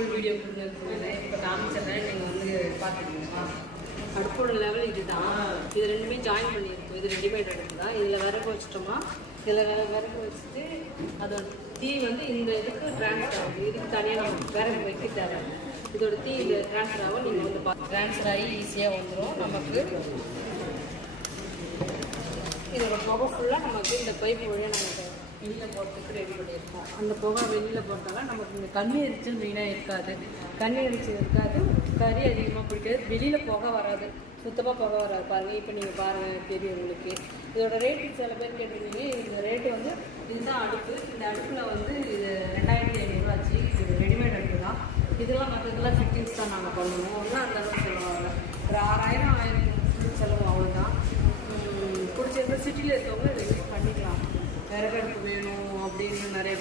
Full video கொடுத்துருக்கேன். இப்போ காமிச்சிடுறேன், நீங்கள் வந்து பார்த்துக்கிங்களா. அடுப்போட லெவல் இது தான். இது ரெண்டுமே ஜாயின் பண்ணியிருக்கோம். இது ரெடிமேட் அடுப்பு தான். இதில் விறகு வச்சிட்டோமா, இதில் விறகு வச்சுட்டு அதோட தீ வந்து இந்த இதுக்கு ட்ரான்ஸ்ஃபர் ஆகுது. இதுக்கு தனியாக நம்ம விறகு வைக்க தேவை. இதோட தீ இது ட்ரான்ஸ்ஃபர் ஆகும். நீங்கள் வந்து ட்ரான்ஸ்ஃபர் ஆகி ஈஸியாக வந்துடும். நமக்கு இதோட புகை ஃபுல்லாக நமக்கு இந்த பைப் வழியாக நமக்கு வெளியில் போகிறதுக்கு ரெடி பண்ணியிருக்கோம். அந்த புகை வெளியில் போட்டாலும் நமக்கு இந்த கண்ணி எரிச்சல் மெயினாக இருக்காது. கண்ணி எரிச்சல் இருக்காது, கறி அதிகமாக பிடிக்காது, வெளியில் புகை வராது, சுத்தமாக புகை வராது. பாருங்கள், இப்போ நீங்கள் பாருங்கள் தெரியும் உங்களுக்கு. இதோட ரேட்டு சில பேர் கேட்டிருந்தீங்க. இந்த ரேட்டு வந்து இதுதான் அடுப்பு. இந்த அடுப்பில் வந்து இது 2500 ஆச்சு. இது ரெடிமேட் அடுப்பு தான். இதெல்லாம் மற்றதெல்லாம் ஃபிட்டிங்ஸ் தான் நாங்கள் பண்ணுவோம். ஒன்றும் அந்த அளவுக்கு சொல்லுவாங்க. ஒரு 6000